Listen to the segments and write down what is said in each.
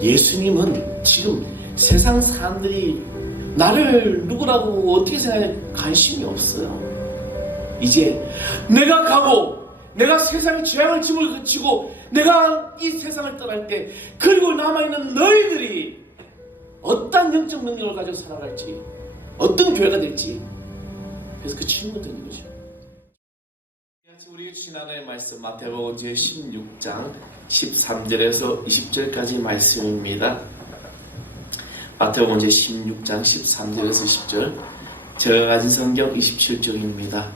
예수님은 지금 세상 사람들이 나를 누구라고 어떻게 생각해 관심이 없어요. 이제 내가 가고 내가 세상의 죄악을 짐을 그치고 내가 이 세상을 떠날 때 그리고 남아있는 너희들이 어떤 영적 능력을 가지고 살아갈지 어떤 교회가 될지 그래서 그 질문을 던진 거죠. 우리가 주신 하나님의 말씀 마태복음 제16장 13절에서 20절까지 말씀입니다. 마태복음 제16장 13절에서 10절 제가 가진 성경 27쪽입니다.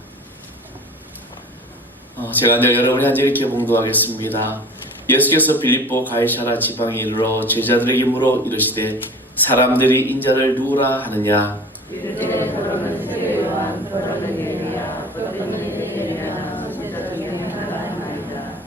제가 늘 여러분이 한 절 이렇게 봉독하겠습니다. 예수께서 빌립보 가이사랴 지방에 이르러 제자들에게 물어 이르시되 사람들이 인자를 누구라 하느냐? 이르되 더러는 세례 요한, 더러는 엘리야, 더러는 엘리야, 선지자 중에 하나가 하나이다.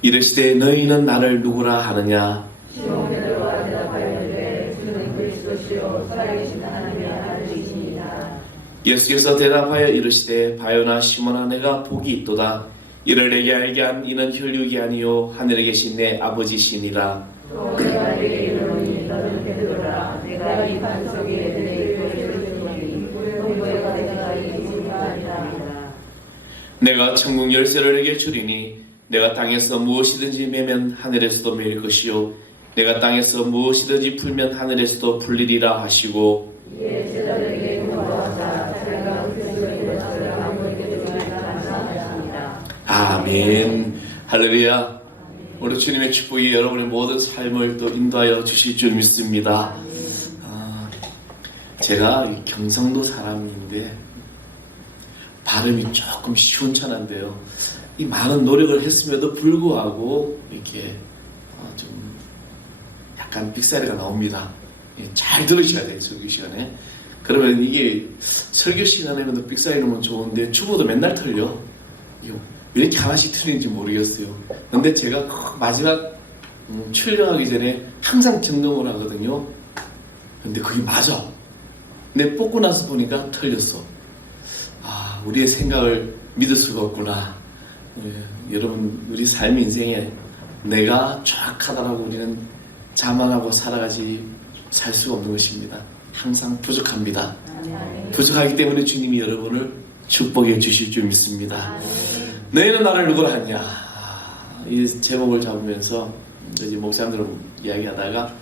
이르시되 너희는 나를 누구라 하느냐? 시몬 베드로가 대답하여 이르되 주는 그리스도시요 살아계신 하나님의 아들이시니라. 예수께서 대답하여 이르시되 바요나 시몬아 내가 복이 있도다. 이를 내게 알게 한 이는 혈육이 아니요 하늘에 계신 내 아버지시니라. 또 내가 너에게 이르노니 너는 베드로라. 내가 이 반석 위에 내 이름을 세우리니 공부의 가대가 이 집이가 아니라. 내가 천국 열쇠를 내게 주리니 내가 땅에서 무엇이든지 매면 하늘에서도 매일 것이요 내가 땅에서 무엇이든지 풀면 하늘에서도 풀리리라 하시고 이에 제자들에게 공부하사 자기가 그리스도인 것을 아무에게도 전하지 않았습니다. 아멘. 할렐루야. 우리 주님의 축복이 여러분의 모든 삶을 또 인도하여 주실 줄 믿습니다. 제가 경상도 사람인데 발음이 조금 시원찮은데요. 이 많은 노력을 했음에도 불구하고 이렇게 좀 약간 삑사리가 나옵니다. 잘 들으셔야 돼요. 설교 시간에. 그러면 이게 설교 시간에는 삑사리 나면 좋은데 주보도 맨날 틀려. 왜 이렇게 하나씩 틀리는지 모르겠어요. 근데 제가 마지막 출연하기 전에 항상 점검을 하거든요. 근데 그게 맞아. 근데 뽑고 나서 보니까 틀렸어. 우리의 생각을 믿을 수가 없구나. 여러분 우리 삶 인생에 내가 정확하다라고 우리는 자만하고 살아가지 살 수가 없는 것입니다. 항상 부족합니다. 부족하기 때문에 주님이 여러분을 축복해 주실 줄 믿습니다. 너희는 나를 누구라 하냐? 이 제목을 잡으면서 이제 목사님들 이야기하다가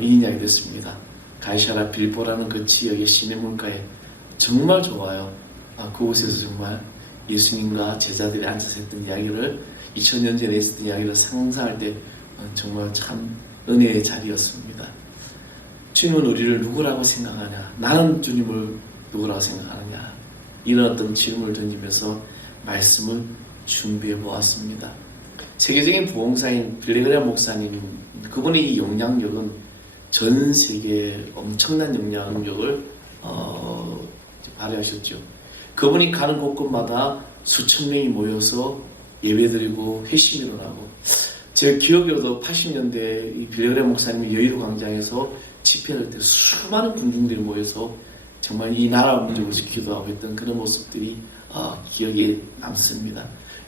이 이야기 됐습니다. 가이사랴 빌립보라는 그 지역의 시내문가에 정말 좋아요. 그곳에서 정말 예수님과 제자들이 앉아서 했던 이야기를 2000년 전에 있었던 이야기를 상상할 때 정말 참 은혜의 자리였습니다. 주님은 우리를 누구라고 생각하냐? 나는 주님을 누구라고 생각하느냐? 이런 어떤 질문을 던지면서 말씀을 준비해 보았습니다. 세계적인 부흥사인 빌리그레 목사님, 그분의 이 영향력은 전 세계에 엄청난 영향력을 발휘하셨죠. 그분이 가는 곳곳마다 수천 명이 모여서 예배드리고 회심이 일어나고, 제 기억으로도 80년대 이 빌리그레 목사님이 여의도 광장에서 집회할 때 수많은 군중들이 모여서 정말 이 나라 문제를 위해서 기도하고 했던 그런 모습들이 기억에 남습니다.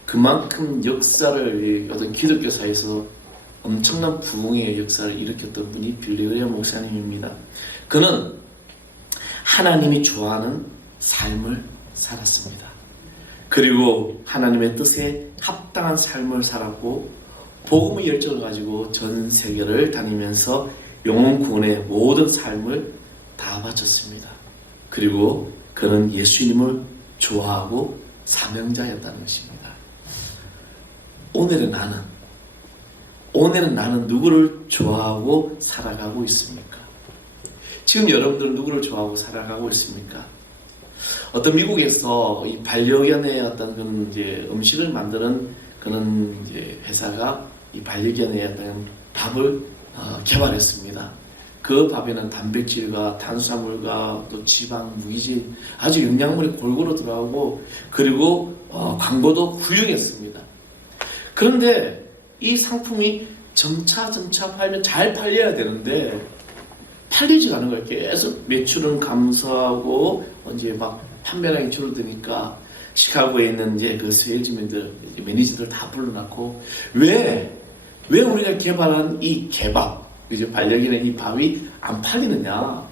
그만큼 역사를 어떤 기독교사에서 엄청난 부흥의 역사를 일으켰던 분이 빌리그레 목사님입니다. 그는 하나님이 좋아하는 삶을 살았습니다. 그리고 하나님의 뜻에 합당한 삶을 살았고 복음의 열정을 가지고 전 세계를 다니면서 영혼 구원의 모든 삶을 다 바쳤습니다. 그리고 그는 예수님을 좋아하고 사명자였다는 것입니다. 오늘의 나는 누구를 좋아하고 살아가고 있습니까? 지금 여러분들은 누구를 좋아하고 살아가고 있습니까? 어떤 미국에서 이 반려견의 어떤 그런 이제 음식을 만드는 그런 이제 회사가 이 반려견의 어떤 밥을 개발했습니다. 그 밥에는 단백질과 탄수화물과 또 지방, 무기질 아주 영양분이 골고루 들어가고 그리고 광고도 훌륭했습니다. 그런데 이 상품이 점차 팔면 잘 팔려야 되는데 팔리지가 않은 거예요. 계속 매출은 감소하고 이제 막 판매량이 줄어드니까 시카고에 있는 이제 그 세일즈맨들, 매니저들 다 불러놨고 왜 우리가 개발한 이 개밥, 그죠? 반려견의 이 밥이 안 팔리느냐?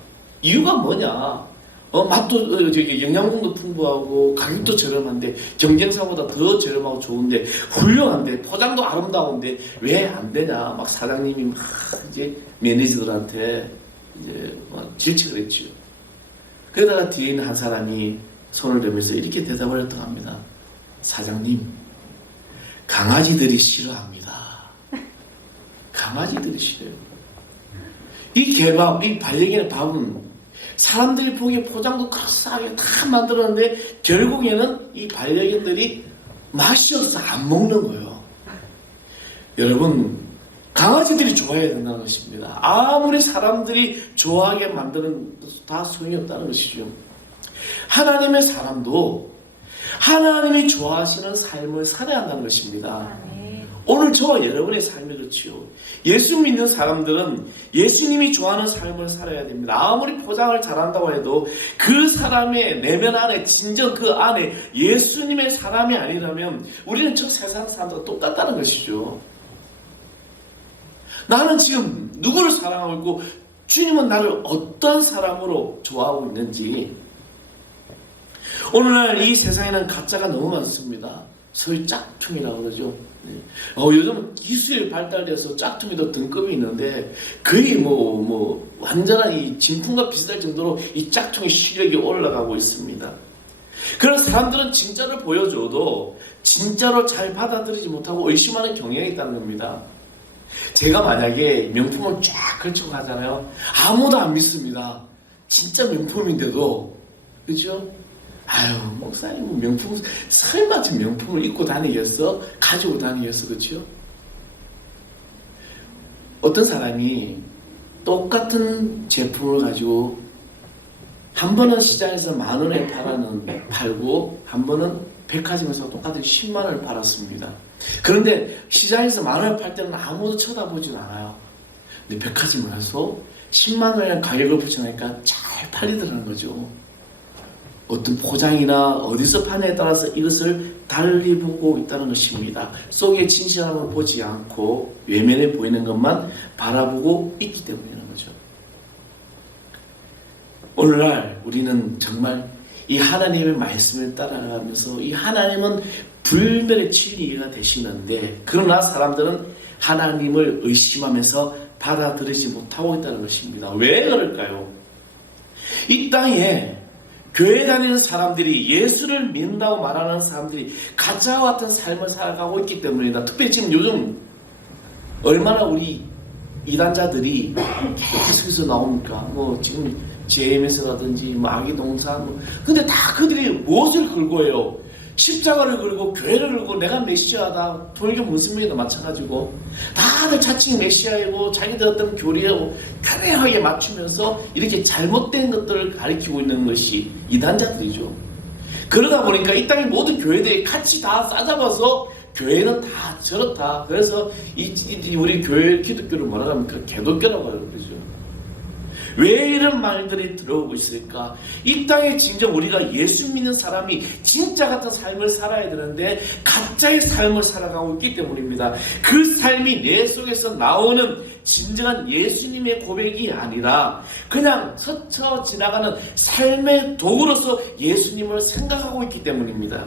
이유가 뭐냐? 맛도 저기 영양분도 풍부하고 가격도 저렴한데 경쟁사보다 더 저렴하고 좋은데 훌륭한데 포장도 아름다운데 왜 안 되냐? 막 사장님이 막 이제 매니저들한테 이제 질책을 했죠. 그러다가 뒤에 있는 한 사람이 손을 들면서 이렇게 대답을 했다고 합니다. 사장님, 강아지들이 싫어합니다. 강아지들이 싫어요. 이 개밥, 이 반려견의 밥은 사람들이 보기에 포장도 그럴싸하게 다 만들었는데 결국에는 이 반려견들이 맛이 없어 안 먹는 거예요. 여러분, 강아지들이 좋아해야 된다는 것입니다. 아무리 사람들이 좋아하게 만드는 다 소용이 없다는 것이죠. 하나님의 사람도 하나님이 좋아하시는 삶을 살아야 한다는 것입니다. 오늘 저와 여러분의 삶이 그렇지요. 예수 믿는 사람들은 예수님이 좋아하는 삶을 살아야 됩니다. 아무리 포장을 잘한다고 해도 그 사람의 내면 안에 진정 그 안에 예수님의 사람이 아니라면 우리는 저 세상 사람들과 똑같다는 것이죠. 나는 지금 누구를 사랑하고 있고 주님은 나를 어떤 사람으로 좋아하고 있는지. 오늘날 이 세상에는 가짜가 너무 많습니다. 소위 짝퉁이라고 그러죠. 요즘 기술이 발달돼서 짝퉁이도 등급이 있는데 거의 완전한 이 진품과 비슷할 정도로 이 짝퉁의 실력이 올라가고 있습니다. 그런 사람들은 진짜를 보여줘도 진짜로 잘 받아들이지 못하고 의심하는 경향이 있다는 겁니다. 제가 만약에 명품을 쫙 걸치고 가잖아요. 아무도 안 믿습니다. 진짜 명품인데도. 그렇죠? 아유, 목사님 명품, 설마 지금 명품을 입고 다니겠어? 가지고 다니겠어? 그렇죠? 어떤 사람이 똑같은 제품을 가지고 한 번은 시장에서 10,000원에 팔고 한 번은 백화점에서 똑같은 10만 원을 팔았습니다. 그런데 시장에서 10,000원에 팔 때는 아무도 쳐다보진 않아요. 근데 백화점에 가서 10만 원이라는 가격을 붙여놓으니까 잘 팔리더라는 거죠. 어떤 포장이나 어디서 파냐에 따라서 이것을 달리 보고 있다는 것입니다. 속의 진실함을 보지 않고 외면에 보이는 것만 바라보고 있기 때문이라는 거죠. 오늘날 우리는 정말 이 하나님의 말씀을 따라가면서 이 하나님은 불멸의 진리가 되시는데 그러나 사람들은 하나님을 의심하면서 받아들이지 못하고 있다는 것입니다. 왜 그럴까요? 이 땅에 교회 다니는 사람들이 예수를 믿는다고 말하는 사람들이 가짜와 같은 삶을 살아가고 있기 때문이다. 특별히 지금 요즘 얼마나 우리 이단자들이 계속해서 나옵니까? 지금 JMS라든지 아기동산 근데 다 그들이 무엇을 걸고 해요? 십자가를 걸고 교회를 걸고 내가 메시아다. 돌교 문스명에도 마찬가지고 다들 자칭 메시아이고 자기들 어떤 교리하고 교묘하게 맞추면서 이렇게 잘못된 것들을 가리키고 있는 것이 이단자들이죠. 그러다 보니까 이 땅의 모든 교회들이 같이 다 싸잡아서 교회는 다 저렇다. 그래서 우리 교회 기독교를 뭐라 합니까? 개독교라고 하는 거죠. 왜 이런 말들이 들어오고 있을까? 이 땅에 진정 우리가 예수 믿는 사람이 진짜 같은 삶을 살아야 되는데 가짜의 삶을 살아가고 있기 때문입니다. 그 삶이 내 속에서 나오는 진정한 예수님의 고백이 아니라 그냥 스쳐 지나가는 삶의 도구로서 예수님을 생각하고 있기 때문입니다.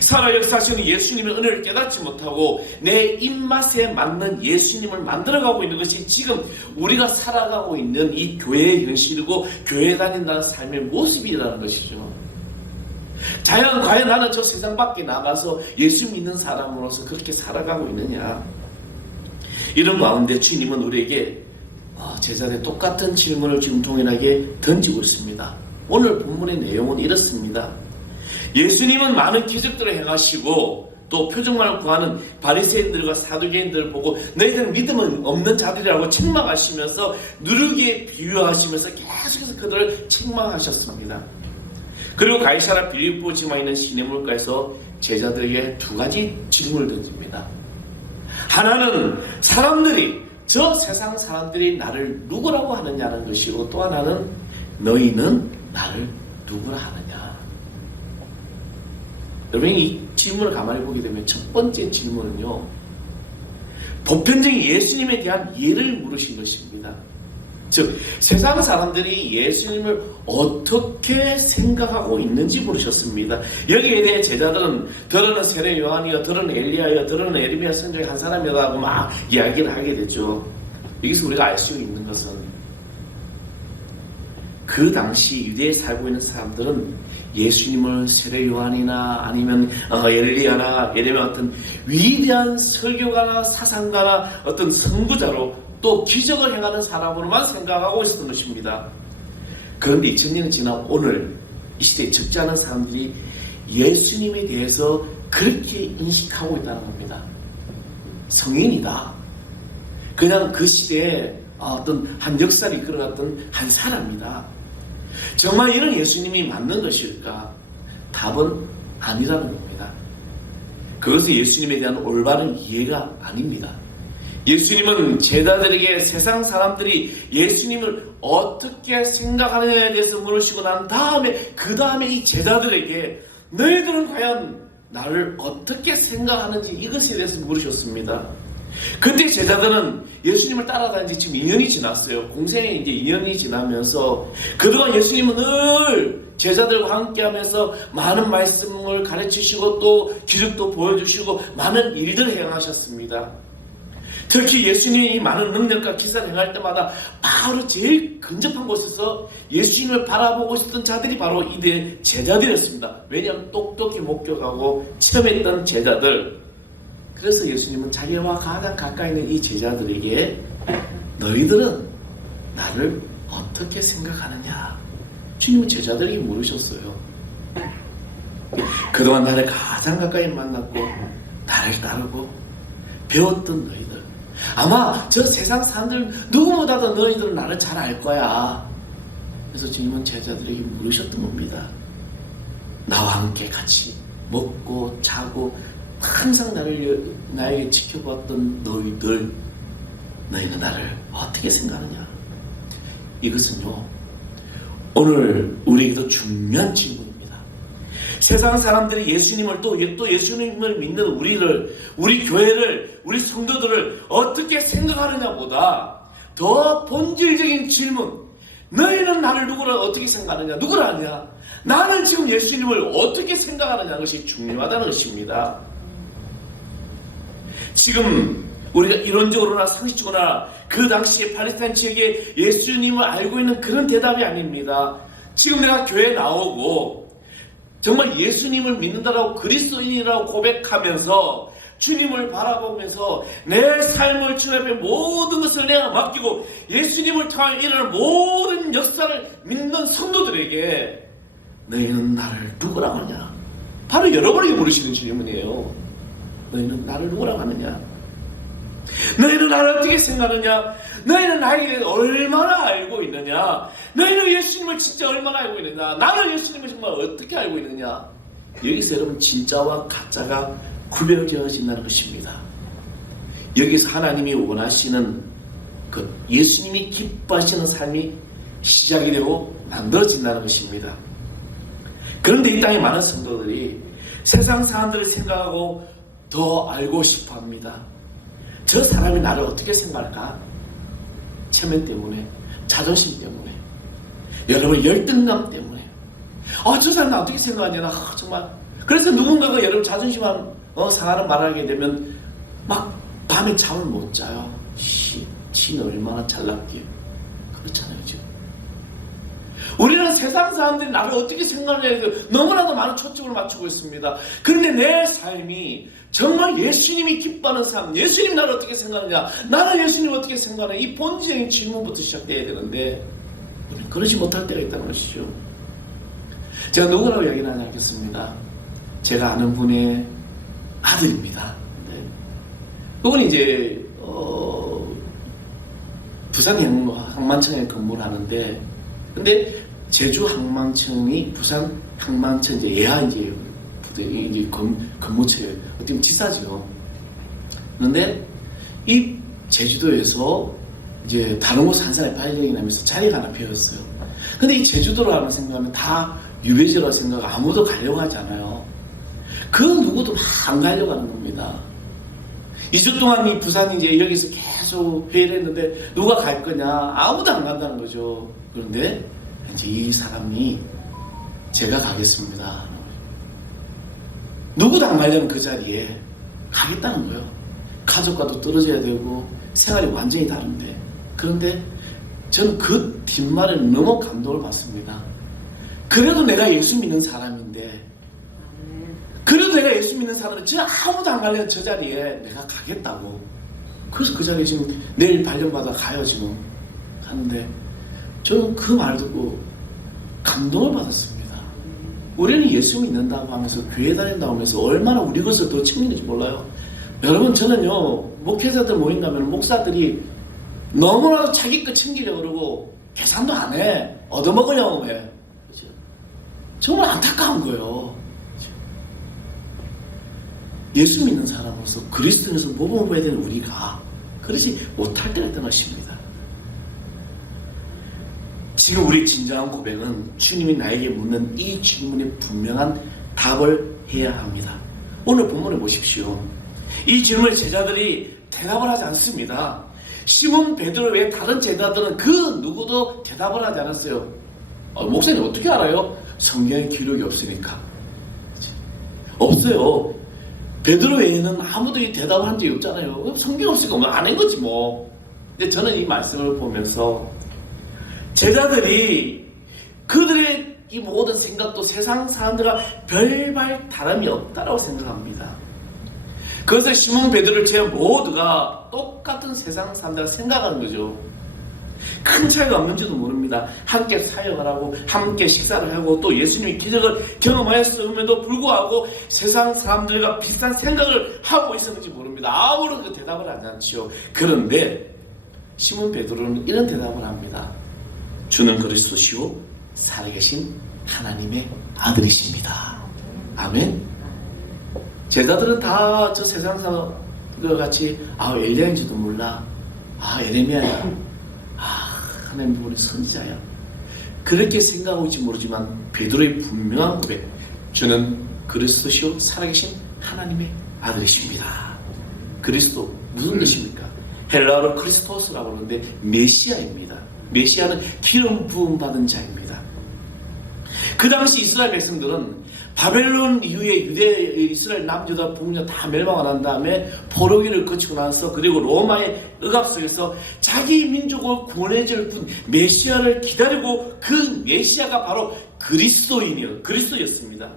살아 역사하시는 예수님의 은혜를 깨닫지 못하고 내 입맛에 맞는 예수님을 만들어가고 있는 것이 지금 우리가 살아가고 있는 이 교회의 현실이고 교회 다닌다는 삶의 모습이라는 것이죠. 과연 나는 저 세상 밖에 나가서 예수 믿는 사람으로서 그렇게 살아가고 있느냐? 이런 가운데 주님은 우리에게 제자들의 똑같은 질문을 지금 동일하게 던지고 있습니다. 오늘 본문의 내용은 이렇습니다. 예수님은 많은 기적들을 행하시고 또 표적만을 구하는 바리새인들과 사두개인들을 보고 너희들은 믿음은 없는 자들이라고 책망하시면서 누르기에 비유하시면서 계속해서 그들을 책망하셨습니다. 그리고 가이사랴 빌립보 지방에 있는 시내물가에서 제자들에게 두 가지 질문을 던집니다. 하나는 저 세상 사람들이 나를 누구라고 하느냐는 것이고 또 하나는 너희는 나를 누구라 하느냐. 여러분 이 질문을 가만히 보게 되면 첫 번째 질문은요. 보편적인 예수님에 대한 예를 물으신 것입니다. 즉 세상 사람들이 예수님을 어떻게 생각하고 있는지 물으셨습니다. 여기에 대해 제자들은 더러는 세례 요한이여, 더러는 엘리야여, 더러는 에르미야 선지자의 한 사람이라고 막 이야기를 하게 되죠. 여기서 우리가 알 수 있는 것은 그 당시 유대에 살고 있는 사람들은 예수님을 세례 요한이나 아니면 엘리야나 에레미야 같은 위대한 설교가나 사상가나 어떤 선구자로 또 기적을 행하는 사람으로만 생각하고 있었던 것입니다. 그런데 2000년이 지난 오늘 이 시대에 적지 않은 사람들이 예수님에 대해서 그렇게 인식하고 있다는 겁니다. 성인이다. 그냥 그 시대에 어떤 한 역사를 이끌어갔던 한 사람이다. 정말 이런 예수님이 맞는 것일까? 답은 아니라는 겁니다. 그것은 예수님에 대한 올바른 이해가 아닙니다. 예수님은 제자들에게 세상 사람들이 예수님을 어떻게 생각하느냐에 대해서 물으시고 난 다음에 그 다음에 이 제자들에게 너희들은 과연 나를 어떻게 생각하는지 이것에 대해서 물으셨습니다. 그때 제자들은 예수님을 따라다닌 지 지금 2년이 지났어요. 공생에 이제 2년이 지나면서 그동안 예수님은 늘 제자들과 함께 하면서 많은 말씀을 가르치시고 또 기적도 보여주시고 많은 일들을 행하셨습니다. 특히 예수님이 많은 능력과 기사를 행할 때마다 바로 제일 근접한 곳에서 예수님을 바라보고 있었던 자들이 바로 이들의 제자들이었습니다. 왜냐하면 똑똑히 목격하고 체험했던 제자들. 그래서 예수님은 자기와 가장 가까이 있는 이 제자들에게 너희들은 나를 어떻게 생각하느냐? 주님은 제자들에게 물으셨어요. 그동안 나를 가장 가까이 만났고 나를 따르고 배웠던 너희들, 아마 저 세상 사람들 누구보다도 너희들은 나를 잘 알 거야. 그래서 주님은 제자들에게 물으셨던 겁니다. 나와 함께 같이 먹고 자고 항상 나에게 지켜봤던 너희들, 너희는 나를 어떻게 생각하느냐? 이것은요, 오늘 우리에게도 중요한 질문입니다. 세상 사람들이 예수님을 또 예수님을 믿는 우리를, 우리 교회를, 우리 성도들을 어떻게 생각하느냐보다 더 본질적인 질문, 너희는 나를 누구라 어떻게 생각하느냐? 누구라 하냐? 나는 지금 예수님을 어떻게 생각하느냐? 것이 중요하다는 것입니다. 지금 우리가 이론적으로나 상식적으로나 그 당시에 팔레스타인 지역에 예수님을 알고 있는 그런 대답이 아닙니다. 지금 내가 교회에 나오고 정말 예수님을 믿는다라고 그리스도인이라고 고백하면서 주님을 바라보면서 내 삶을 주님 앞에 모든 것을 내가 맡기고 예수님을 통해 일어나는 모든 역사를 믿는 성도들에게 너희는 나를 누구라고 하냐? 바로 여러분에게 물으시는 질문이에요. 너희는 나를 누구라고 하느냐? 너희는 나를 어떻게 생각하느냐? 너희는 나에게 얼마나 알고 있느냐? 너희는 예수님을 진짜 얼마나 알고 있느냐? 나는 예수님을 정말 어떻게 알고 있느냐? 여기서 여러분 진짜와 가짜가 구별되어진다는 것입니다. 여기서 하나님이 원하시는 그 예수님이 기뻐하시는 삶이 시작이 되고 만들어진다는 것입니다. 그런데 이 땅에 많은 성도들이 세상 사람들을 생각하고 더 알고 싶어 합니다. 저 사람이 나를 어떻게 생각할까? 체면 때문에, 자존심 때문에, 여러분 열등감 때문에, 저 사람 나 어떻게 생각하냐? 정말. 그래서 누군가가 여러분 자존심 상하는 말을 하게 되면 막 밤에 잠을 못 자요. 지는 얼마나 잘났기에. 그렇잖아요, 지금. 우리는 세상 사람들이 나를 어떻게 생각하냐에 너무나도 많은 초점을 맞추고 있습니다. 그런데 내 삶이 정말 예수님이 기뻐하는 삶, 예수님 나를 어떻게 생각하느냐, 나는 예수님 어떻게 생각하느냐, 이 본질적인 질문부터 시작돼야 되는데 우리는 그러지 못할 때가 있다는 것이죠. 제가 누구라고 이야기는 하지 않겠습니다. 제가 아는 분의 아들입니다. 네. 그분이 이제 부산 항만청에 근무를 하는데, 근데 제주 항만청이 부산 항만청 이제 예하 이제 부대에 이제 근무처에 어떻게 지사죠. 그런데 이 제주도에서 이제 다른 곳 한 사람이 발령이 나면서 자리가 하나 비었어요. 근데 이 제주도라는 생각하면 다 유배지라고 생각하고 아무도 가려고 하지 않아요. 그 누구도 막 안 가려고 하는 겁니다. 2주 동안 이 부산 이제 여기서 계속 회의를 했는데 누가 갈 거냐? 아무도 안 간다는 거죠. 그런데 이제 이 사람이 제가 가겠습니다. 누구도 안 가려는 그 자리에 가겠다는 거예요. 가족과도 떨어져야 되고 생활이 완전히 다른데. 그런데 저는 그 뒷말에 너무 감동을 받습니다. 그래도 내가 예수 믿는 사람인데, 그래도 내가 예수 믿는 사람인데 저 아무도 안 가려는 저 자리에 내가 가겠다고. 그래서 그 자리에 지금 내일 발령받아 가요 지금 하는데, 저는 그 말 듣고 감동을 받았습니다. 우리는 예수 믿는다고 하면서 교회 다닌다고 하면서 얼마나 우리 것을 더 챙기는지 몰라요. 여러분, 저는요 목회자들 모임 가면 목사들이 너무나도 자기 것 챙기려고 그러고 계산도 안 해. 얻어먹으려고 해. 그렇죠? 정말 안타까운 거예요. 그렇죠? 예수 믿는 사람으로서 그리스도에서 모범을 보여야 되는 우리가 그러지 못할 때가 있다는 것입니다. 지금 우리 진정한 고백은 주님이 나에게 묻는 이 질문에 분명한 답을 해야 합니다. 오늘 본문에 보십시오. 이 질문에 제자들이 대답을 하지 않습니다. 시몬 베드로 외에 다른 제자들은 그 누구도 대답을 하지 않았어요. 목사님 어떻게 알아요? 성경에 기록이 없으니까. 없어요. 베드로 외에는 아무도 이 대답을 한 적이 없잖아요. 성경 없으니까 뭐 안 한 거지 뭐. 근데 저는 이 말씀을 보면서 제자들이 그들의 이 모든 생각도 세상 사람들과 별반 다름이 없다라고 생각합니다. 그것을 시몬 베드로를 제외한 모두가 똑같은 세상 사람들과 생각하는 거죠. 큰 차이가 없는지도 모릅니다. 함께 사역을 하고 함께 식사를 하고 또 예수님의 기적을 경험하였음에도 불구하고 세상 사람들과 비슷한 생각을 하고 있었는지 모릅니다. 아무런 그 대답을 하지 않지요. 그런데 시몬 베드로는 이런 대답을 합니다. 주는 그리스도시요 살아계신 하나님의 아들이십니다. 아멘. 제자들은 다 저 세상 사람과 같이 엘리야인지도 몰라, 에레미야야, 하나님 부분의 선지자야, 그렇게 생각할지 모르지만 베드로의 분명한 고백, 주는 그리스도시요 살아계신 하나님의 아들이십니다. 그리스도 무슨 뜻입니까? 헬라어로 크리스토스라고 하는데 메시아입니다. 메시아는 기름 부음 받은 자입니다. 그 당시 이스라엘 백성들은 바벨론 이후에 유대, 이스라엘 남유다 북유다 다 멸망을 한 다음에 포로기를 거치고 나서 그리고 로마의 억압 속에서 자기 민족을 구원해줄 분 메시아를 기다리고 그 메시아가 바로 그리스도였습니다.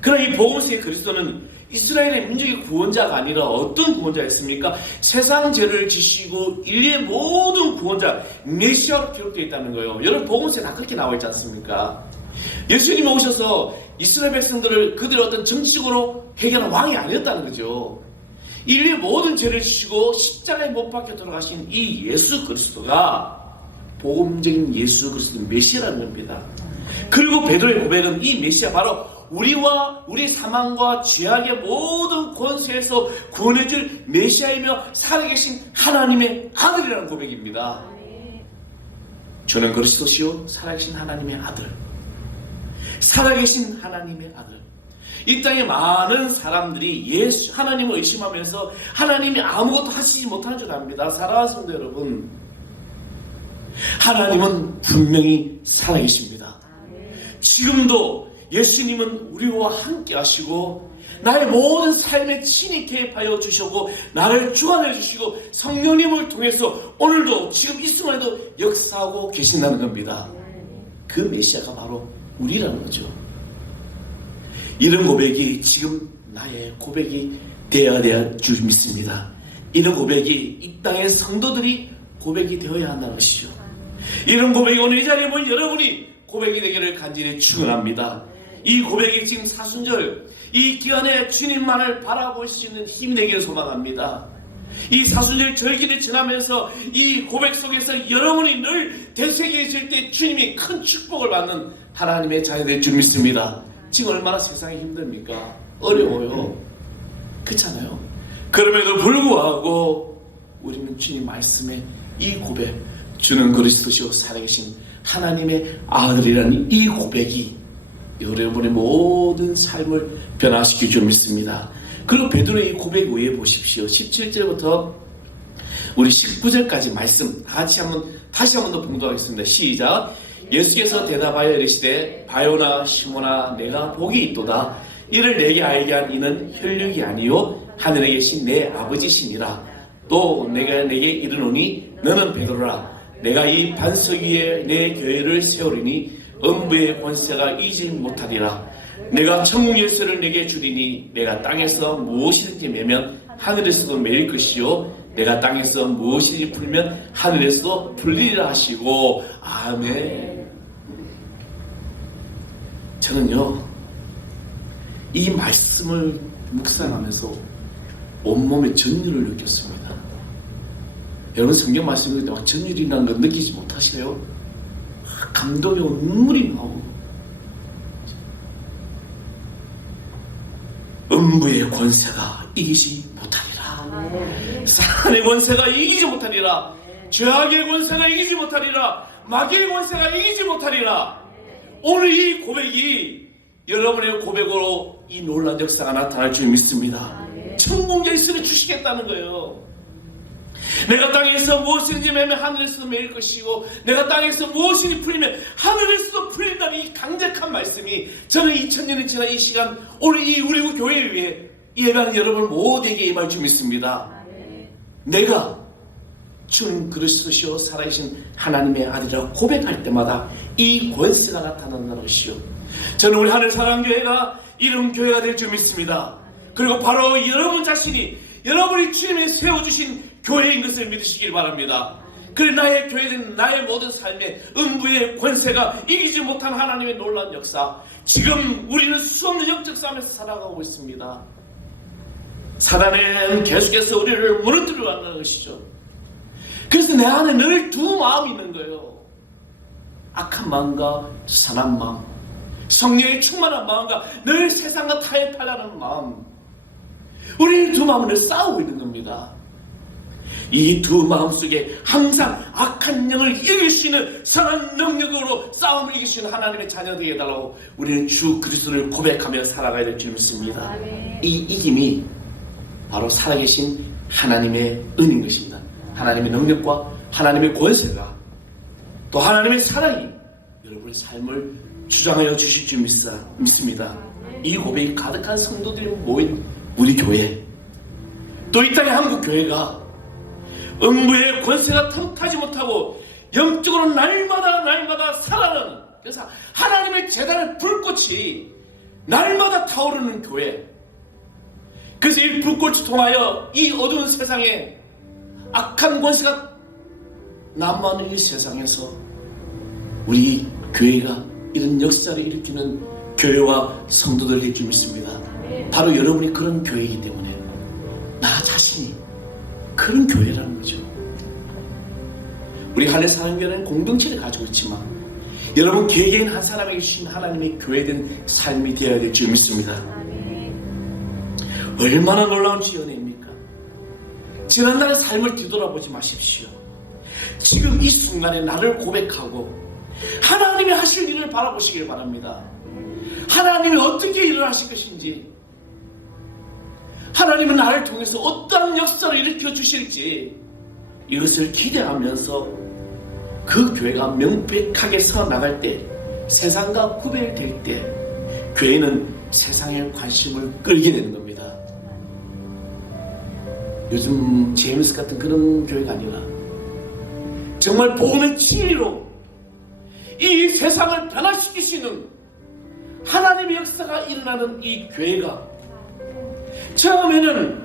그러나 이 복음서의 그리스도는 이스라엘의 민족의 구원자가 아니라 어떤 구원자였습니까? 세상 죄를 지시고 인류의 모든 구원자 메시아로 기록되어 있다는 거예요. 여러분 복음서에 다 그렇게 나와 있지 않습니까? 예수님이 오셔서 이스라엘 백성들을 그들의 어떤 정치적으로 해결한 왕이 아니었다는 거죠. 인류의 모든 죄를 지시고 십자가에 못 박혀 돌아가신 이 예수 그리스도가 복음적인 예수 그리스도 메시아라는 겁니다. 그리고 베드로의 고백은 이 메시아 바로 우리와 우리 사망과 죄악의 모든 권세에서 구원해줄 메시아이며 살아계신 하나님의 아들이라는 고백입니다. 저는 그리스도시요 살아계신 하나님의 아들, 살아계신 하나님의 아들. 이 땅에 많은 사람들이 하나님을 의심하면서 하나님이 아무것도 하시지 못하는 줄 압니다. 사랑하는 성도 여러분, 하나님은 분명히 살아계십니다. 지금도 예수님은 우리와 함께 하시고 나의 모든 삶에 친히 개입하여 주시고 나를 주관해 주시고 성령님을 통해서 오늘도 지금 이 순간에도 역사하고 계신다는 겁니다. 그 메시아가 바로 우리라는 거죠. 이런 고백이 지금 나의 고백이 되어야 줄 믿습니다. 이런 고백이 이 땅의 성도들이 고백이 되어야 한다는 것이죠. 이런 고백이 오늘 이 자리에 모인 여러분이 고백이 되기를 간절히 축원합니다. 이 고백이 지금 사순절 이 기간에 주님만을 바라볼 수 있는 힘이 되기를 소망합니다. 이 사순절 절기를 지나면서 이 고백 속에서 여러분이 늘 되새겨질 때 주님이 큰 축복을 받는 하나님의 자녀 될 줄 믿습니다. 지금 얼마나 세상이 힘듭니까? 어려워요. 그렇잖아요. 그럼에도 불구하고 우리는 주님 말씀에 이 고백, 주는 그리스도시요 살아계신 하나님의 아들이라는 이 고백이 여러분의 모든 삶을 변화시킬 줄 믿습니다. 그리고 베드로의 이 고백 외에 보십시오. 17절부터 우리 19절까지 말씀 다시 한번 더 봉독하겠습니다. 시작. 예수께서 대답하여 이르시되 바요나 시몬아 내가 복이 있도다. 이를 내게 알게 한 이는 혈육이 아니요 하늘에 계신 내 아버지시니라. 또 내가 내게 이르노니 너는 베드로라. 내가 이 반석 위에 내 교회를 세우리니 음부의 권세가 이기지 못하리라. 내가 천국 열쇠를 내게 주리니 내가 땅에서 무엇이든지 매면 하늘에서도 매일 것이요 내가 땅에서 무엇이든지 풀면 하늘에서도 풀리리라 하시고. 아멘. 저는요 이 말씀을 묵상하면서 온몸에 전율을 느꼈습니다. 여러분 성경 말씀 읽을 때 막 전율이라는 거 느끼지 못하시나요? 감동의 눈물이 나오고 음부의 권세가 이기지 못하리라. 사탄의 권세가 이기지 못하리라. 죄악의 권세가 이기지 못하리라. 마귀의 권세가 이기지 못하리라. 오늘 이 고백이 여러분의 고백으로 이 놀라운 역사가 나타날 줄 믿습니다. 천국 열쇠를 주시겠다는 거예요. 내가 땅에서 무엇이든지 매면 하늘에서도 매일 것이고 내가 땅에서 무엇이든지 풀리면 하늘에서도 풀린다는 이 강력한 말씀이 저는 2000년이 지난 이 시간 오늘 이 우리 교회를 위해 예배하는 여러분 모두에게 임할 줄 믿습니다. 내가 주는 그리스도시요 살아계신 하나님의 아들이라고 고백할 때마다 이 권세가 나타난다는 것이요, 저는 우리 하늘사랑교회가 이런 교회가 될 줄 믿습니다. 그리고 바로 여러분 자신이 여러분이 주님이 세워주신 교회인 것을 믿으시길 바랍니다. 그래 나의 교회는 나의 모든 삶에 음부의 권세가 이기지 못한 하나님의 놀라운 역사, 지금 우리는 수없는 영적 싸움에서 살아가고 있습니다. 사단은 계속해서 우리를 무너뜨려 간다는 것이죠. 그래서 내 안에 늘 두 마음이 있는 거예요. 악한 마음과 선한 마음, 성령의 충만한 마음과 늘 세상과 타협하려는 마음. 우리는 두 마음을 늘 싸우고 있는 겁니다. 이 두 마음 속에 항상 악한 영을 이길 수 있는 선한 능력으로 싸움을 이길 수 있는 하나님의 자녀되게 해달라고 우리는 주 그리스도를 고백하며 살아가야 될 줄 믿습니다. 이 이김이 바로 살아계신 하나님의 은인 것입니다. 하나님의 능력과 하나님의 권세가 또 하나님의 사랑이 여러분의 삶을 주장하여 주실 줄 믿습니다. 이 고백이 가득한 성도들이 모인 우리 교회, 또 이 땅의 한국 교회가 음부의 권세가 틈타지 못하고 영적으로 날마다 살아나는, 그래서 하나님의 제단의 불꽃이 날마다 타오르는 교회. 그래서 이 불꽃을 통하여 이 어두운 세상에 악한 권세가 난무하는 이 세상에서 우리 교회가 이런 역사를 일으키는 교회와 성도들 될 줄 믿습니다. 바로 여러분이 그런 교회이기 때문에 나 자신이 그런 교회라는 거죠. 우리 하늘사랑교회는 공동체를 가지고 있지만 여러분 개개인 한 사람에게 주신 하나님의 교회된 삶이 되어야 될 줄 믿습니다. 얼마나 놀라운 지연입니까? 지난날의 삶을 뒤돌아보지 마십시오. 지금 이 순간에 나를 고백하고 하나님이 하실 일을 바라보시길 바랍니다. 하나님이 어떻게 일을 하실 것인지, 하나님은 나를 통해서 어떠한 역사를 일으켜 주실지 이것을 기대하면서 그 교회가 명백하게 서나갈 때, 세상과 구별될 때 교회는 세상의 관심을 끌게 되는 겁니다. 요즘 제임스 같은 그런 교회가 아니라 정말 복음의 진리로 이 세상을 변화시킬 수 있는 하나님의 역사가 일어나는 이 교회가, 처음에는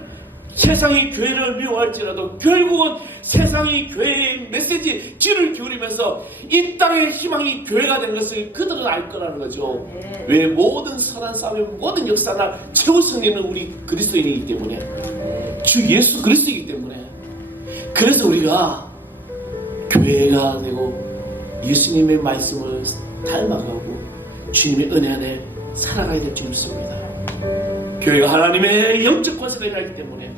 세상이 교회를 미워할지라도 결국은 세상이 교회의 메시지에 귀를 기울이면서 이 땅의 희망이 교회가 된 것을 그들은 알 거라는 거죠. 왜? 모든 선한 싸움의 모든 역사나 최고 승리는 우리 그리스도인이기 때문에, 주 예수 그리스도이기 때문에. 그래서 우리가 교회가 되고 예수님의 말씀을 닮아가고 주님의 은혜 안에 살아가야 될 줄 믿습니다. 교회가 하나님의 영적 권세가 일어나기 때문에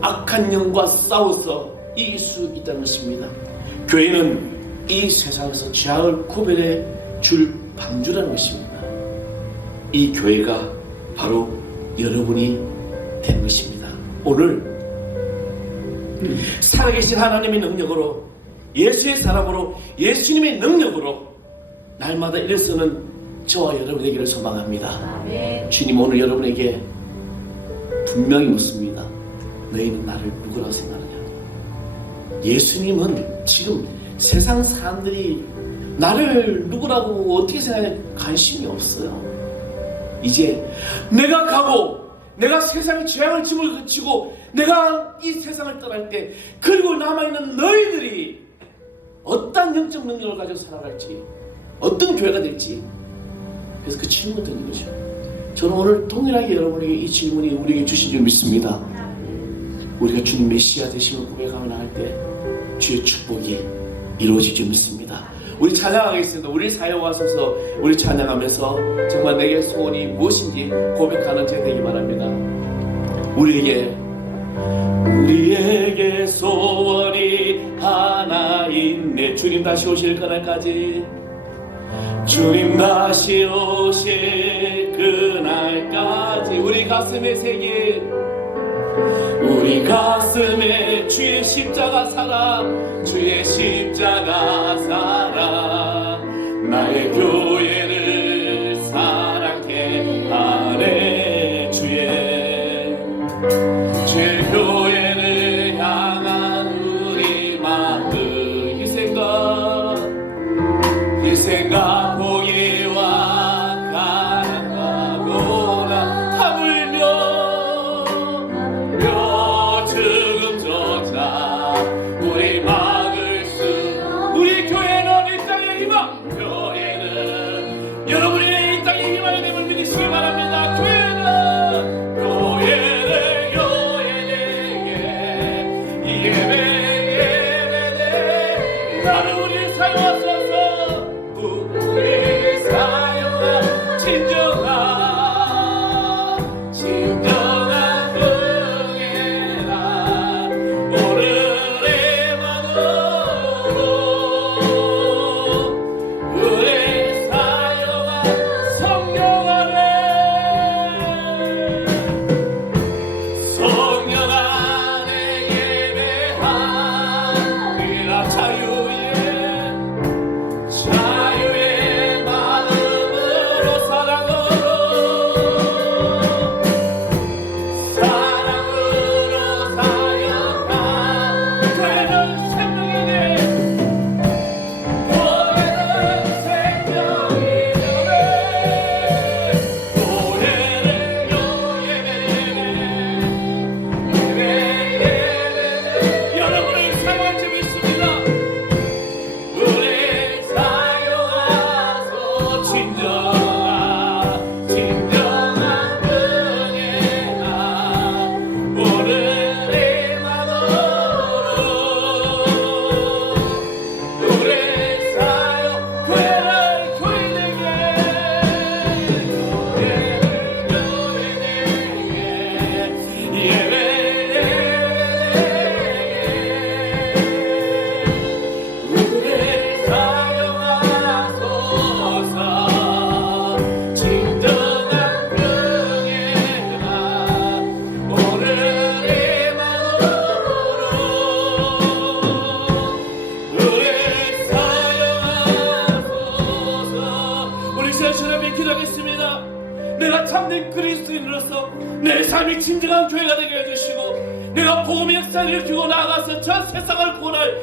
악한 영과 싸워서 이길 수 있다는 것입니다. 교회는 이 세상에서 죄악을 구별해 줄 방주라는 것입니다. 이 교회가 바로 여러분이 되는 것입니다. 오늘 살아계신 하나님의 능력으로, 예수의 사랑으로, 예수님의 능력으로 날마다 일어서는 저와 여러분에게를 소망합니다. 아멘. 주님 오늘 여러분에게 분명히 묻습니다. 너희는 나를 누구라고 생각하느냐? 예수님은 지금 세상 사람들이 나를 누구라고 어떻게 생각하냐 관심이 없어요. 이제 내가 가고 내가 세상의 죄악을 짐을 그치고 내가 이 세상을 떠날 때, 그리고 남아있는 너희들이 어떤 영적 능력을 가지고 살아갈지, 어떤 교회가 될지, 그래서 그 질문을 드리는 거죠. 저는 오늘 동일하게 여러분에게 이 질문이 우리에게 주신 줄 믿습니다. 우리가 주님 메시아 되심을 고백하며 나갈 때 주의 축복이 이루어질 줄 믿습니다. 우리 찬양하겠습니다. 우리 사용하소서. 우리 찬양하면서 정말 내게 소원이 무엇인지 고백하는 제 되기 바랍니다. 우리에게 소원이 하나 있네. 주님 다시 오실 그날까지, 주님 다시 오실 그날까지 우리 가슴에 새긴, 우리 가슴에 주의 십자가 사랑, 주의 십자가 사랑, 나의 교회를 사랑케 하네. 주의 교회를 향한 우리 마음, 희생과 포기와 가난하고나 하물며 지금조차 우리 막을 수, 우리 교회는 이 땅의 희망, 교회는 여러분의 이 땅의 희망이 됨을 믿으시기 바랍니다. 예배 나를 우리 사용하소서. 우리 사용하 진정한 응애라 오늘의 만으로 우리 사용하 성령 안에 예배하리라. 자유의 마음으로 사랑으로 사역한 교회는 생명이네. 여러분을 사용할 줄 믿습니다. 우리 사용하소 진정한 은혜나 오늘의 만으로 우리 사용 교회를 교회되게 우리 사용하소서. 진정한 은혜나 오늘의 만으로 우리 사용하소서. 우리 시간에 기도하겠습니다. 내가 참된 그리스도인으로서 내 삶이 진정한 교회가 되게 해주시고, 내가 복음의 역사를 일으키고 나아가서 전 세상을 구원할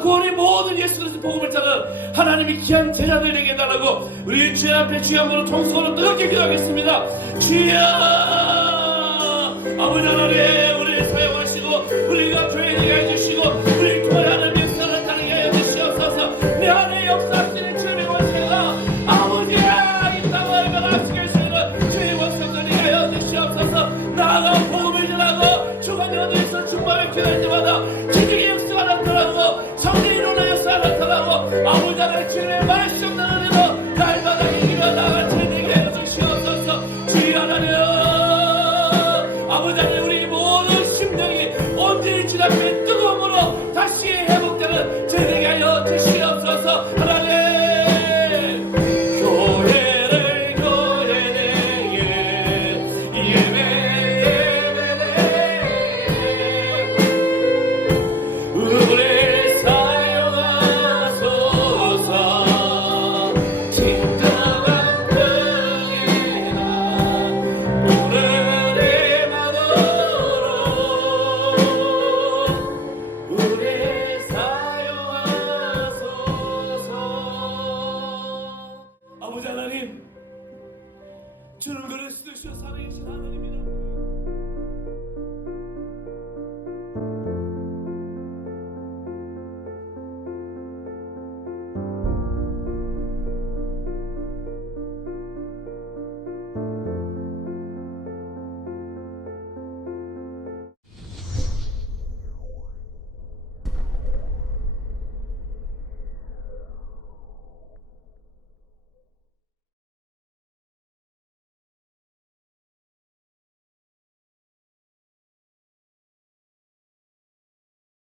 구원의 모든 예수 그리스도 복음을 전하는 하나님의 귀한 제자들 되게 해달라고 우리 주의 앞에 주의 한번로 통성으로 뜨겁게 기도하겠습니다. 주여, 아버지 하나님 우리를 사용하시고 우리가 교회 되게 해주시고 우리 교회하는 역사를 따르게 하여 주시옵소서. 내 안에 역사하시는 주의 원세가 아버지야 이 땅을 변화시킬 수 있는 주의 원세들이 하여 주시옵소서. 나아가 복음을 전하고 주간 연애에서 충만을 기도할 때마다 기적의 역사가 나타나고 성령의 일어나는 역사가 나타나고 아버지 하나님 주의 말씀